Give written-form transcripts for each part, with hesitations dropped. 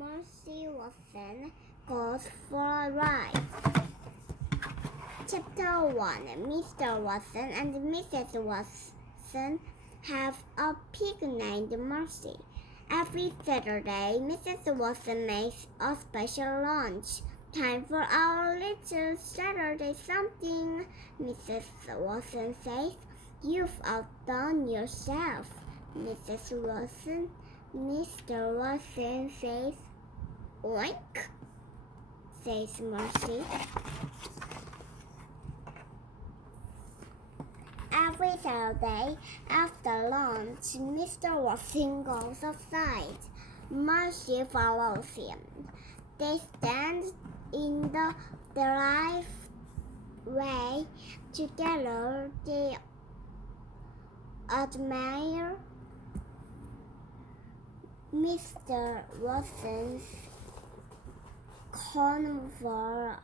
Mercy Watson goes for a ride. Chapter 1. Mr. Watson and Mrs. Watson have a pig named Mercy. Every Saturday, Mrs. Watson makes a special lunch. Time for our little Saturday something, Mrs. Watson says. You've outdone yourself, Mrs. Watson. Mr. Watson says, Oink, says Mercy. Every Saturday after lunch, Mr. Watson goes outside. Mercy follows him. They stand in the driveway together. They admire Mr. Watson's convertible.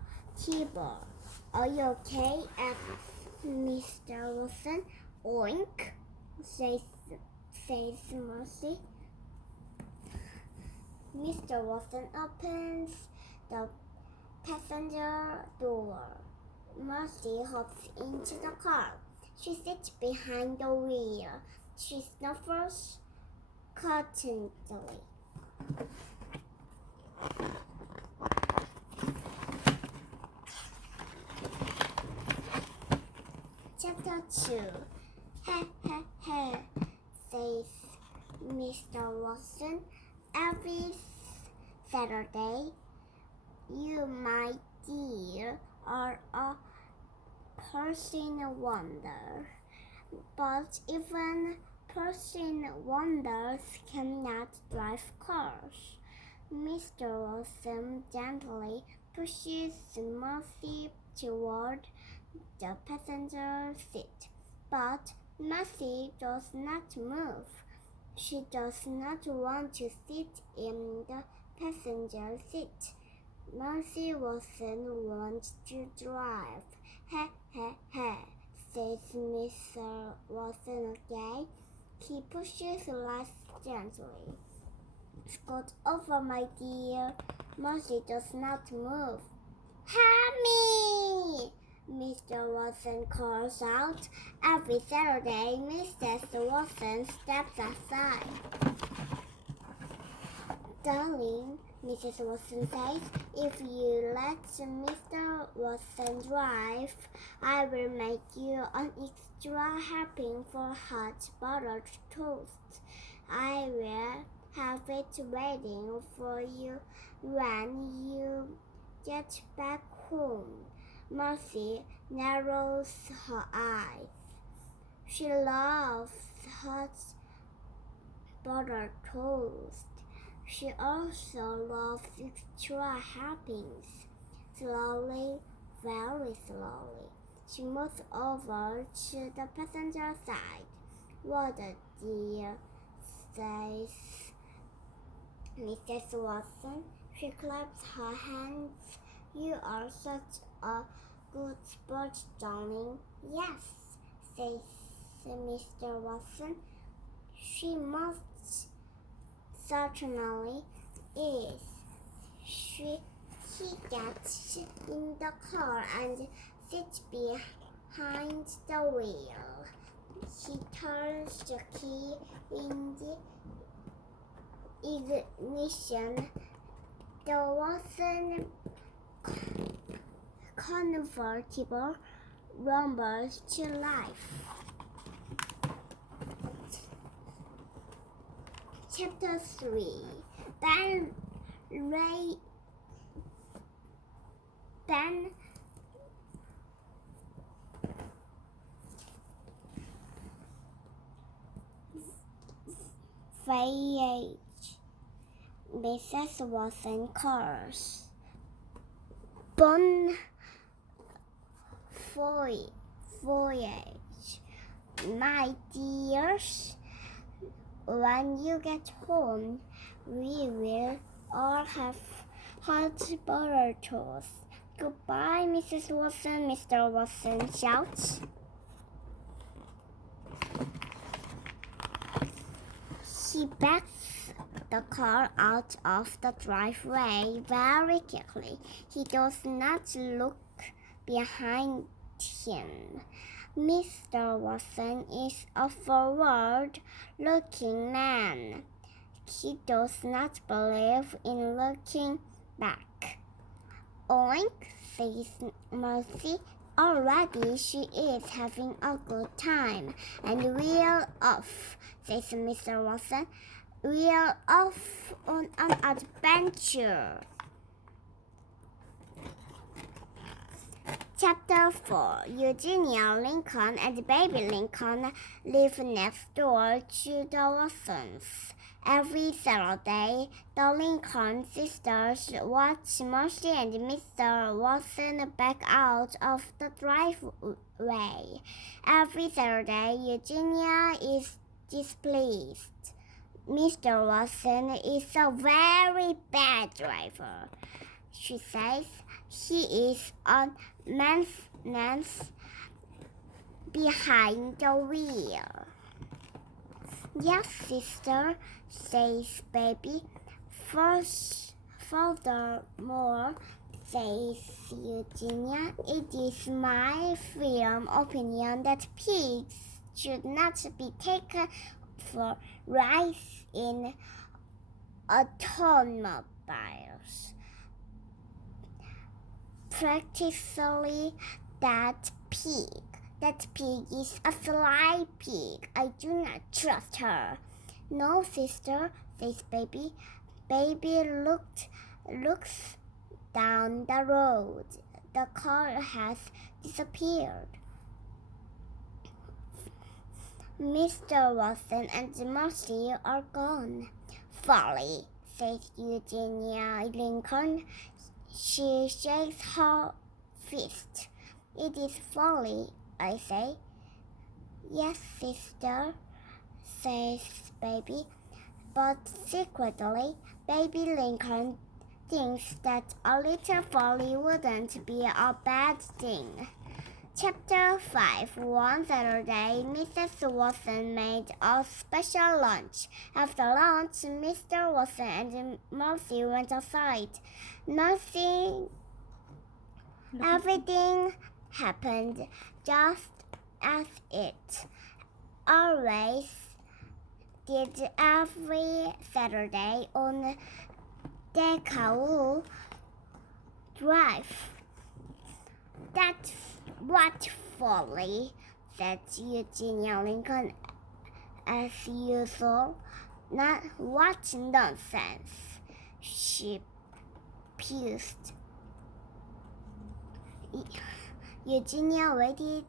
Are you okay? Asks Mr. Watson. Oink, says Mercy. Mr. Watson opens the passenger door. Mercy hops into the car. She sits behind the wheel. She snuffles contentedly. Chapter 2. He, says Mr. Watson. Every Saturday, you, my dear, are a person wonder. But even person wonders cannot drive cars. Mr. Watson gently pushes Mercy toward the passenger seat, but Mercy does not move. She does not want to sit in the passenger seat. Mercy Watson wants to drive. He, says Mr. Watson again. He pushes less gently. Scoot over, my dear. Mercy does not move. Help me! Mr. Watson calls out. Every Saturday, Mrs. Watson steps aside. Darling, Mrs. Watson says, if you let Mr. Watson drive, I will make you an extra helping for hot buttered toast. I will have it waiting for you when you get back home. Mercy narrows her eyes. She loves hot buttered toast. She also loves extra helpings. Slowly, very slowly, she moves over to the passenger side. What a dear, says Mrs. Watson. She claps her hands. You are such a good sport, darling. Yes, says Mr. Watson. She most certainly is. He gets in the car and sits behind the wheel. He turns the key in the ignition. The Watson convertible rumbles to life. Chapter 3. Ben Voyage. Mrs. Watson calls. Bon voyage, my dears. When you get home, we will all have hot buttered toast. Goodbye, Mrs. Watson, Mr. Watson shouts. He backs the car out of the driveway very quickly. He does not look behind him. Mr. Watson is a forward-looking man. He does not believe in looking back. Oink, says Mercy. Already she is having a good time. And we're off, says Mr. Watson. We're off on an adventure. Chapter 4. Eugenia Lincoln and Baby Lincoln live next door to the Watsons. Every Saturday, the Lincoln sisters watch Mercy and Mr. Watson back out of the driveway. Every Saturday, Eugenia is displeased. Mr. Watson is a very bad driver, she says. He is a man's behind the wheel. Yes, sister, says Baby. Furthermore, says Eugenia, it is my firm opinion that pigs should not be taken for rides in automobiles. Practically, that pig is a sly pig. I do not trust her. No, sister, says Baby. Baby looks down the road. The car has disappeared. Mr. Watson and Mercy are gone. Folly, says Eugenia Lincoln. She shakes her fist. It is folly, I say. Yes, sister, says Baby. But secretly, Baby Lincoln thinks that a little folly wouldn't be a bad thing. Chapter 5. One Saturday, Mrs. Watson made a special lunch. After lunch, Mr. Watson and Mercy went outside. Everything happened just as it always did every Saturday on Decatur Drive. That's what folly, said Eugenia Lincoln as usual. Not what nonsense, she pushed. Eugenia waited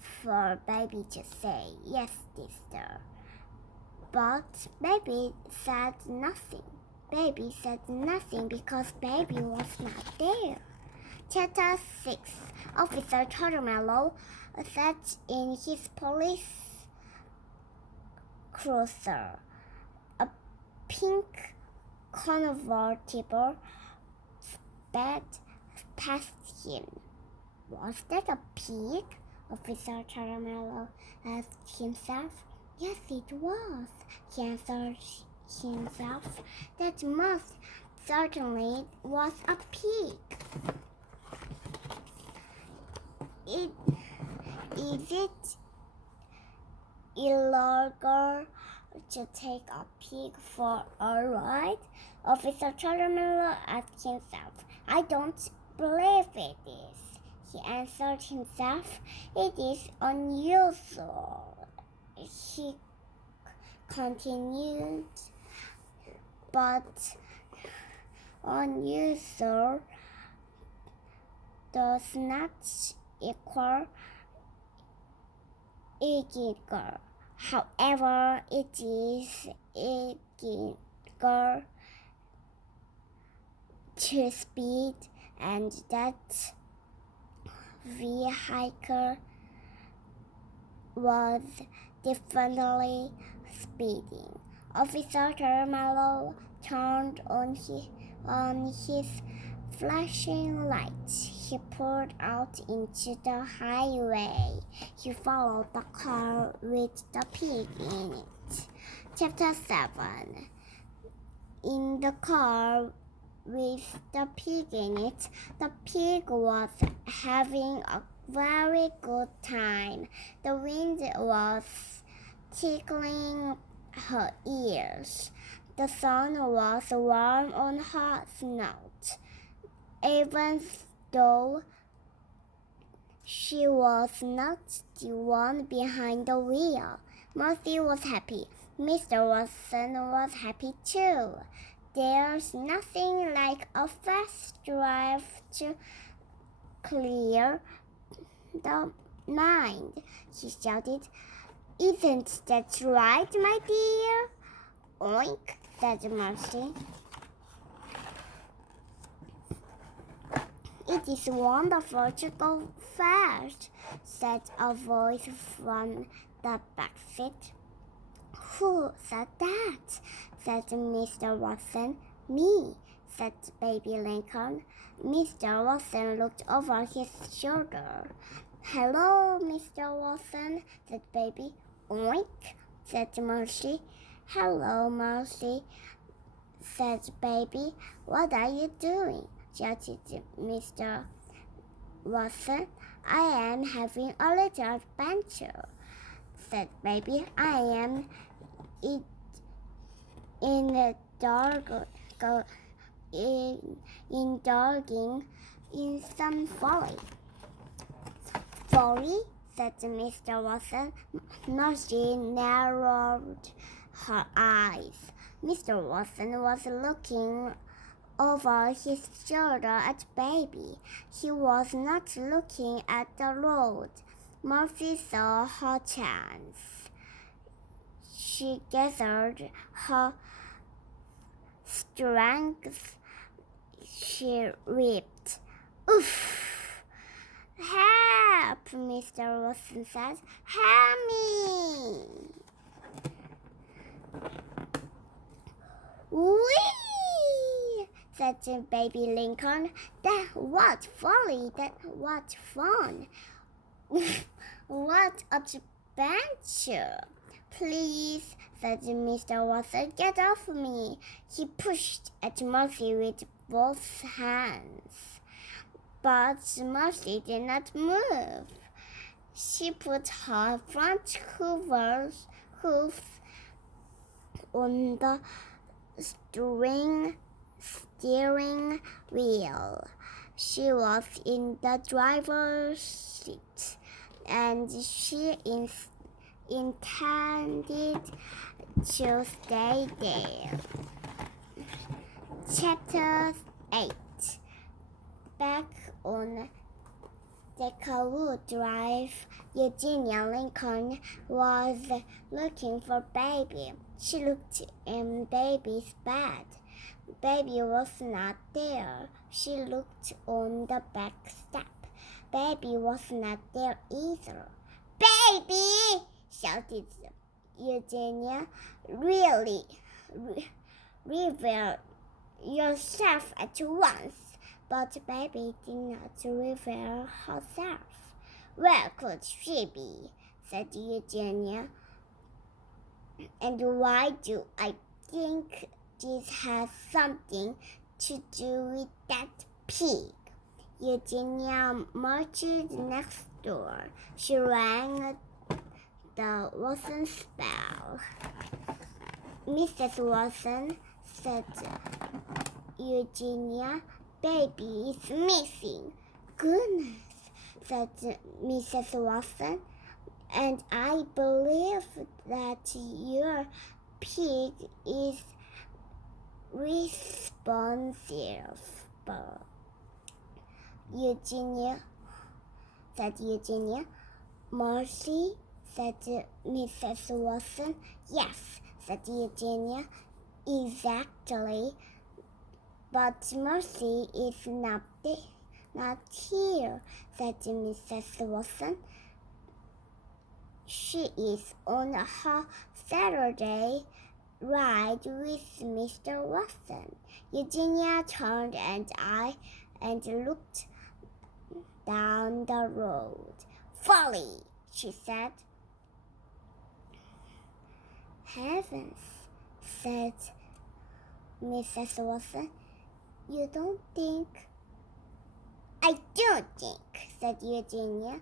for Baby to say, yes, sister. But Baby said nothing. Baby said nothing because Baby was not there. Chapter 6. Officer Termello sat in his police cruiser. A pink convertible sped past him. Was that a pig? Officer Termello asked himself. Yes, it was, he answered himself. That most certainly was a pig. Is it illegal to take a pig for a ride? Officer Termello asked himself. I don't believe it is, he answered himself. It is unusual, he continued, but unusual does not equal illegal. However, it is illegal to speed, and that vehicle was definitely speeding. Officer Termello turned on his flashing lights. He pulled out into the highway. He followed the car with the pig in it. Chapter 7. In the car with the pig in it, the pig was having a very good time. The wind was tickling her ears. The sun was warm on her snout. Even though she was not the one behind the wheel, Murphy was happy. Mr. Watson was happy too. There's nothing like a fast drive to clear the mind, he shouted. Isn't that right, my dear? Oink, said Mercy. It is wonderful to go fast, said a voice from the back seat. Who said that? Said Mr. Watson. Me, said Baby Lincoln. Mr. Watson looked over his shoulder. Hello, Mr. Watson, said Baby. Oink, said Mercy. Hello, Mercy, said Baby. What are you doing? Shouted Mr. Watson. I am having a little adventure, said Baby. I am indulging in some folly. Folly, said Mr. Watson. Mercy narrowed her eyes. Mr. Watson was looking over his shoulder at Baby. He was not looking at the road. Mercy saw her chance. She gathered her strength. She ripped. Oof! Help, Mr. Watson said. Help me! Whee! Said Baby Lincoln. That what folly! That what fun! What adventure! Please, said Mr. Watson, get off me. He pushed at Mercy with both hands. But Mercy did not move. She put her front hoof on the steering wheel. She was in the driver's seat, and she intended to stay there. Chapter 8. Back on Decawood Drive, Eugenia Lincoln was looking for Baby. She looked in Baby's bed. Baby was not there. She looked on the back step. Baby was not there either. Baby! Shouted Eugenia. Really, reveal yourself at once. But Baby did not reveal herself. Where could she be? Said Eugenia. And why do I think this has something to do with that pig? Eugenia marched next door. She rang the Watson's bell. Mrs. Watson, said Eugenia, Baby is missing. Goodness, said Mrs. Watson, and I believe that your pig is responsible. Eugenia, said Eugenia. Mercy, said Mrs. Watson. Yes, said Eugenia. Exactly. But Mercy is not here, said Mrs. Watson. She is on her Saturday ride with Mr. Watson. Eugenia turned and looked down the road. Folly, she said. heavens, said Mrs. Watson. You don't think? I do think, said Eugenia.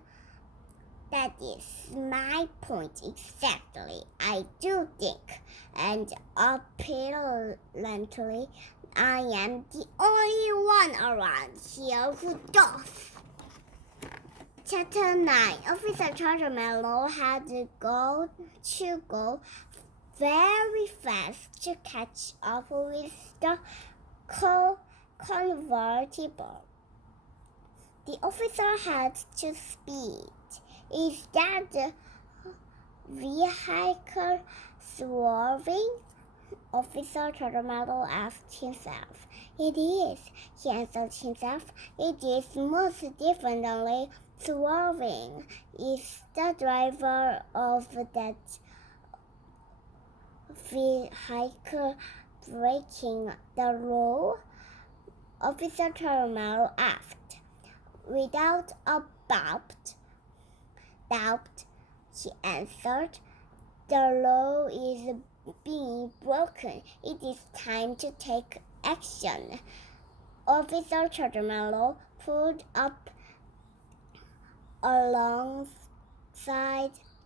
That is my point exactly. I do think. And apparently, I am the only one around here who does. Chapter 9. Officer Chartermellow had to go very fast to catch up with the convertible. The officer had to speed. Is that the vehicle swerving? Officer Chartermellow asked himself. It is, he answered himself. It is most definitely swerving. Is the driver of that vehicle breaking the law? Officer Chartermellow asked. Without a doubt, he answered. The law is being broken. It is time to take action. Officer Chartermellow pulled up alongside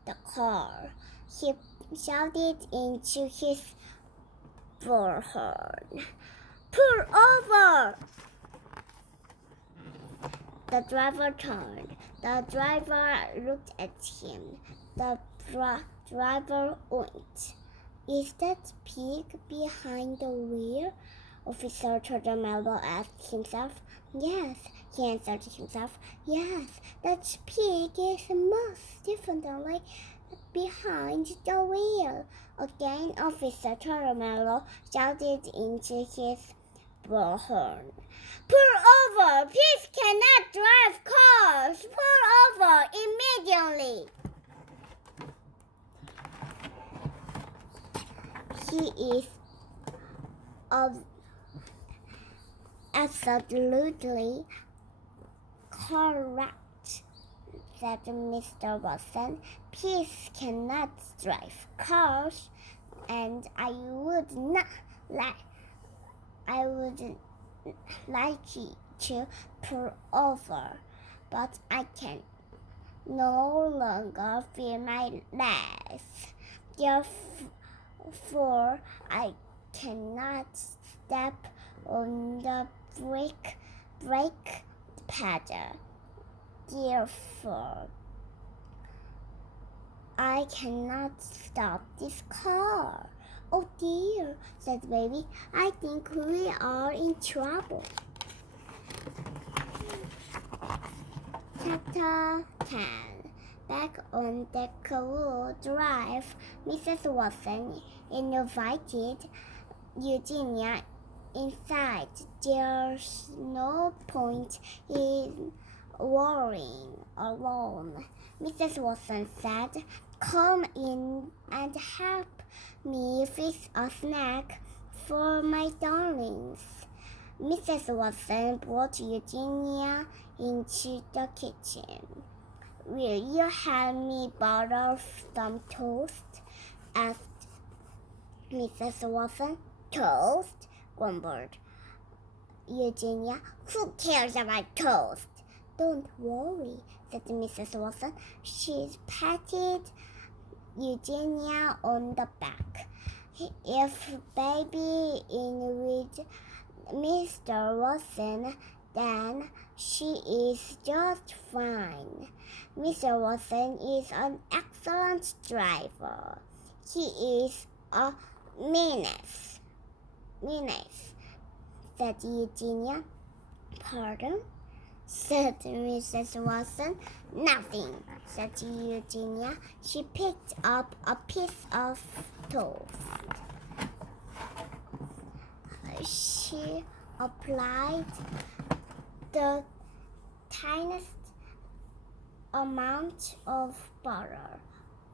the car. He shouted into his bullhorn, "Pull over!" The driver turned. The driver looked at him. The driver winked. Is that pig behind the wheel? Officer Chartermellow asked himself. Yes, he answered himself. Yes, that pig is most definitely behind the wheel. Again, Officer Chartermellow shouted into his bullhorn. Pull over! Pigs cannot drive cars! Pull over immediately! He is absolutely correct, said Mr. Watson. Pigs cannot drive cars, and I would like you to pull over, but I can no longer feel my legs. Therefore, I cannot step on the brake pedal. Therefore, I cannot stop this car. Oh dear, said the baby. I think we are in trouble. Chapter 10. Back on the Deckwood Drive, Mrs. Watson invited Eugenia inside. There's no point in worrying alone, Mrs. Watson said. Come in and help me fix a snack for my darlings. Mrs. Watson brought Eugenia into the kitchen. Will you help me butter some toast? Asked Mrs. Watson. Toast? Grumbled Eugenia. Who cares about toast? Don't worry, said Mrs. Watson. She patted Eugenia on the back. If baby in with Mr. Watson, then she is just fine. Mr. Watson is an excellent driver. He is a menace, said Eugenia. Pardon? Said Mrs. Watson. Nothing, said Eugenia. She picked up a piece of toast. She applied the tiniest amount of butter.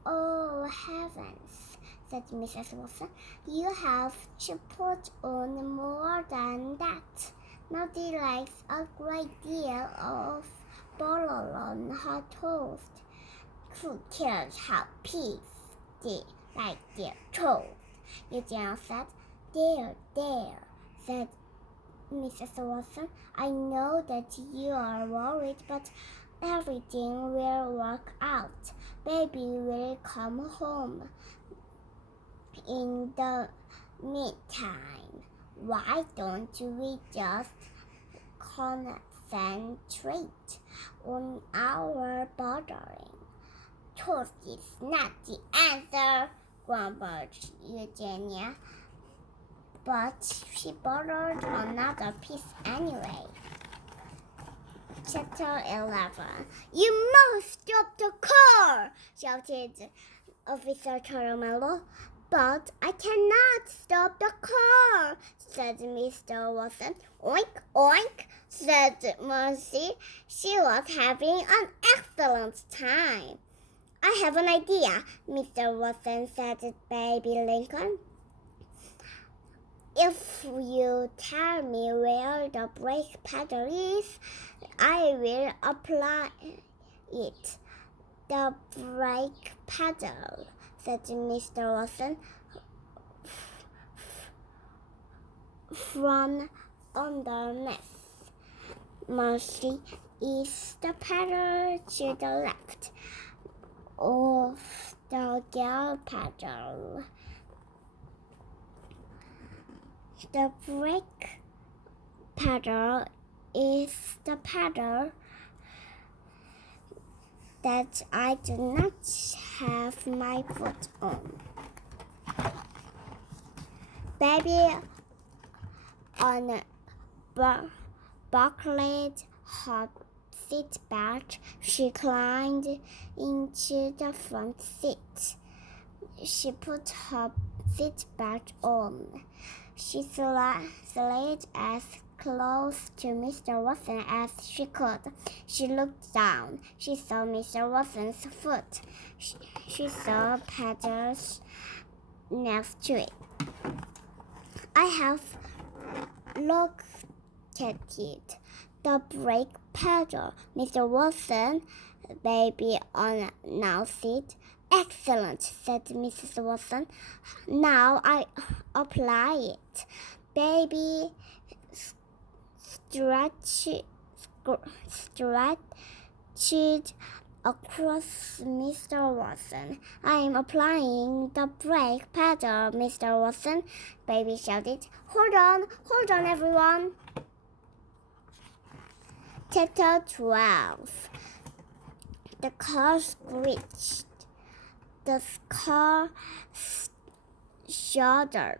Oh, heavens, said Mrs. Watson. You have to put on more than that. Nobody likes a great deal of butter on her toast. Who cares how pigs like their toes. Eugenia said, There, said Mrs. Watson. I know that you are worried, but everything will work out. Baby will come home. In the meantime, why don't we just concentrate on our bordering? Toast is not the answer, grumbled Eugenia. But she borrowed another piece anyway. Chapter 11. You must stop the car, shouted Officer Caramello. But I cannot stop the car, said Mr. Watson. Oink, oink, said Mercy. She was having an excellent time. I have an idea, Mr. Watson said to Baby Lincoln. If you tell me where the brake pedal is, I will apply it. The brake pedal, said Mr. Watson, from underneath. Mercy is the pedal to the left of the gas pedal. The brake pedal is the pedal that I do not have my foot on. Baby on buckled her seat belt, she climbed into the front seat. She put her seat belt on. She slid as close to Mr. Watson as she could. She looked down. She saw Mr. Watson's foot. She saw pedals next to it. I have located the brake pedal, Mr. Watson, Baby announced it. Excellent, said Mrs. Watson. Now I apply it. Baby stretched across Mr. Watson. I am applying the brake pedal, Mr. Watson, Baby shouted. Hold on, everyone. Chapter 12. The car screeched. The car shuddered.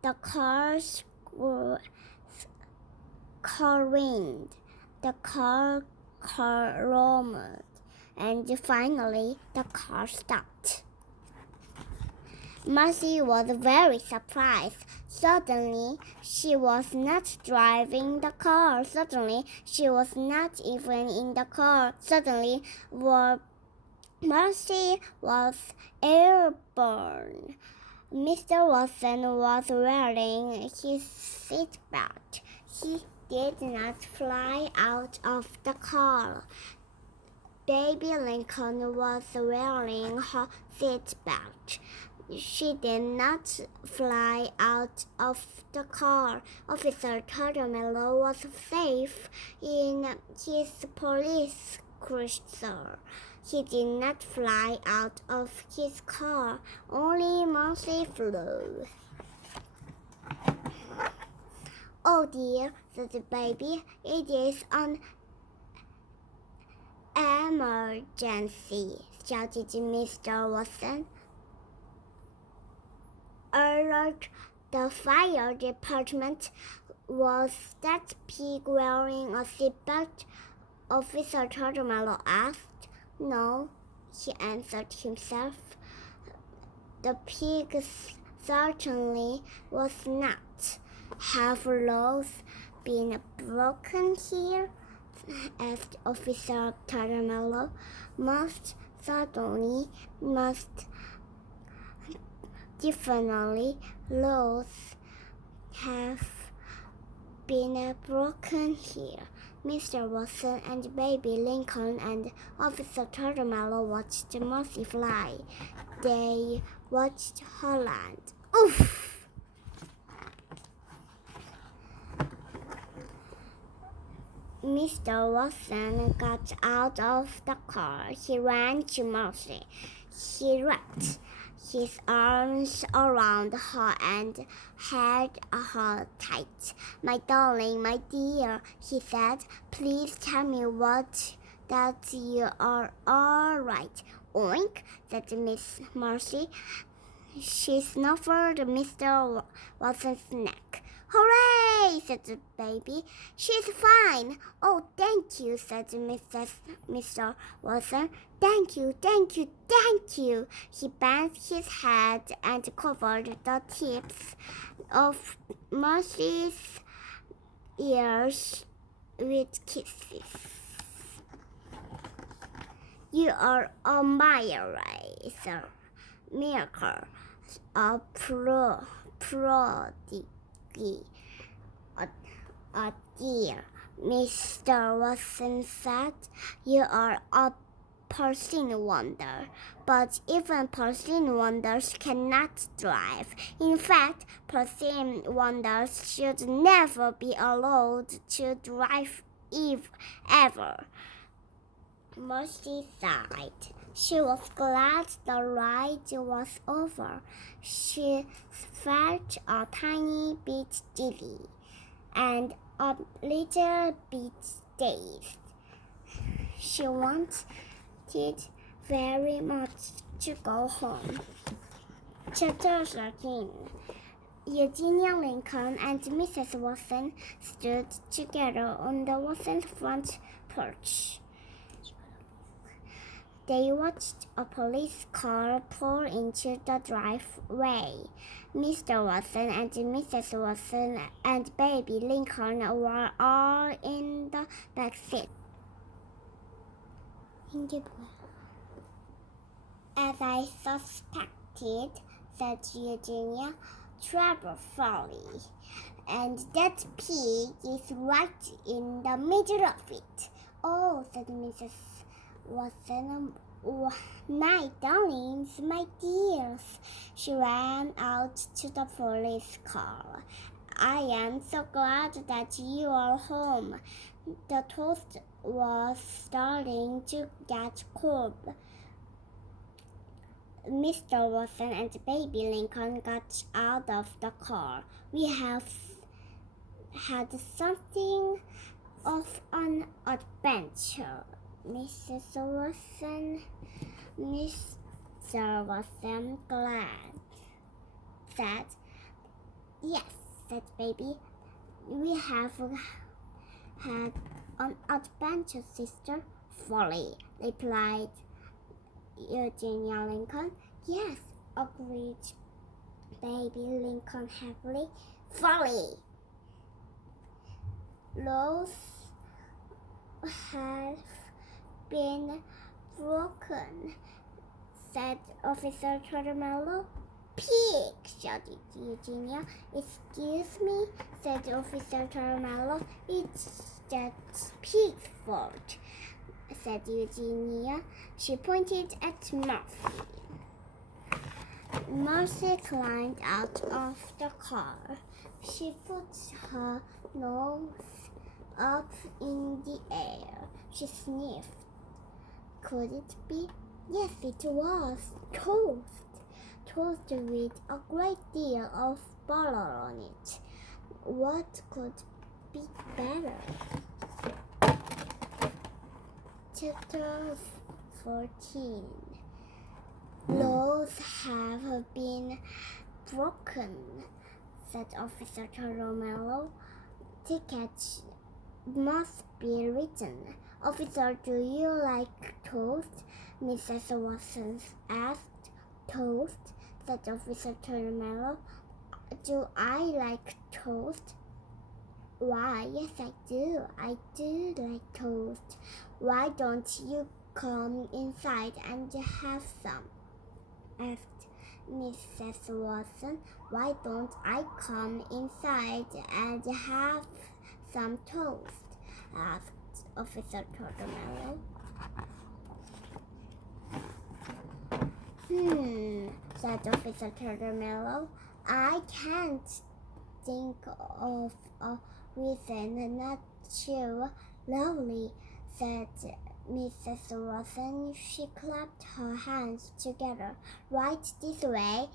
The car careened. The car carromed. And finally, the car stopped. Mercy was very surprised. Suddenly, she was not driving the car. Suddenly, she was not even in the car. Suddenly, Mercy was airborne. Mr. Watson was wearing his seatbelt. He did not fly out of the car. Baby Lincoln was wearing her seatbelt. She did not fly out of the car. Officer Caramello was safe in his police cruiser. He did not fly out of his car. Only Mercy flew. Oh dear, said the baby. It is an emergency, shouted Mr. Watson. Alert the fire department. Was that pig wearing a seatbelt? Officer Caramello asked. No, he answered himself. The pig certainly was not. Have laws been broken here? Asked Officer Caramello. Most certainly, definitely laws have been broken here, Mr. Watson and Baby Lincoln and Officer Terminal watched Mercy fly. They watched her land. Oof! Mr. Watson got out of the car. He ran to Mercy. He wrapped his arms around her and held her tight. "My darling, my dear," he said, "please tell me that you are all right." "Oink," said Miss Mercy. She snuffled Mr. Watson's neck. "Hooray!" said the baby. "She's fine." "Oh, thank you," said Mr. Watson. "Thank you, thank you, thank you." He bent his head and covered the tips of Mercy's ears with kisses. "You are a miracle, a prodigy, a dear," Mr. Watson said. "You are a porcine wonder, but even porcine wonders cannot drive. In fact, porcine wonders should never be allowed to drive ever." Mercy sighed. She was glad the ride was over. She felt a tiny bit dizzy and a little bit dazed. She wanted very much to go home. Chapter 13. Eugenia Lincoln and Mrs. Watson stood together on the Watson's front porch. They watched a police car pull into the driveway. Mr. Watson and Mrs. Watson and Baby Lincoln were all in the back seat. "As I suspected," said Eugenia. "Trouble Folly. And that pig is right in the middle of it." "Oh," said Mrs. Watson, "my darlings, my dears." She ran out to the police car. "I am so glad that you are home." The toast was starting to get cold. Mr. Watson and Baby Lincoln got out of the car. "We have had something of an adventure, Mrs. Watson." Mr. Watson said. "Yes," said Baby. "We have had an adventure, Sister Folly," replied Eugenia Lincoln. "Yes," agreed Baby Lincoln happily. "Folly. Laws have been broken," said Officer Terminal. "Pig!" shouted Eugenia. "Excuse me," said Officer Terminal. "It's that pig's fault," said Eugenia. She pointed at Mercy. Mercy climbed out of the car. She put her nose up in the air. She sniffed. Could it be? Yes, it was. Toast. Toast with a great deal of butter on it. What could be better? Chapter 14. "Laws have been broken," said Officer Terminal. "Tickets must be written." "Officer, do you like toast?" Mrs. Watson asked. "Toast?" said Officer Terminal. "Do I like toast?" "Why, yes, I do. I do like toast. Why don't you come inside and have some?" asked Mrs. Watson. "Why don't I come inside and have some toast?" asked Officer Turtlemellow. Said Officer Turtlemellow. I can't think of a reason not to. Lovely, said Mrs. Watson. She clapped her hands together. Right this way.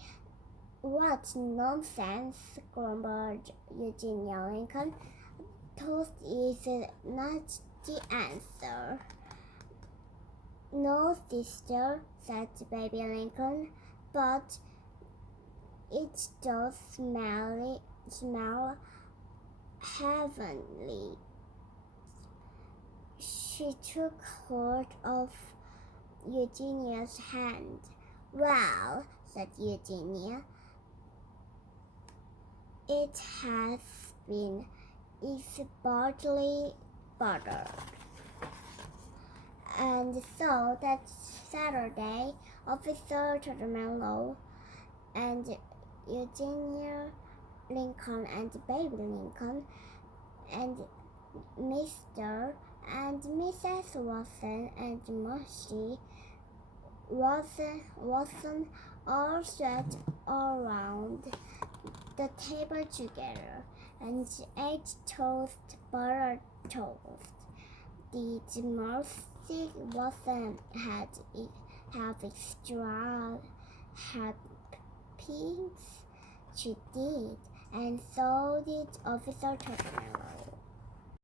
What nonsense, grumbled Eugenia Lincoln. Toast is not the answer. No, sister, said baby Lincoln, but it does smell heavenly. She took hold of Eugenia's hand. Well, said Eugenia, it has been. It's barely buttered. And so that Saturday, Officer Turtlemellow and Eugenia Lincoln and baby Lincoln and Mr. and Mrs. Watson and Mercy Watson all sat around the table together and ate buttered toast. Did Mercy Watson have extra hairpins? She did, and so did Officer Turtlemellow.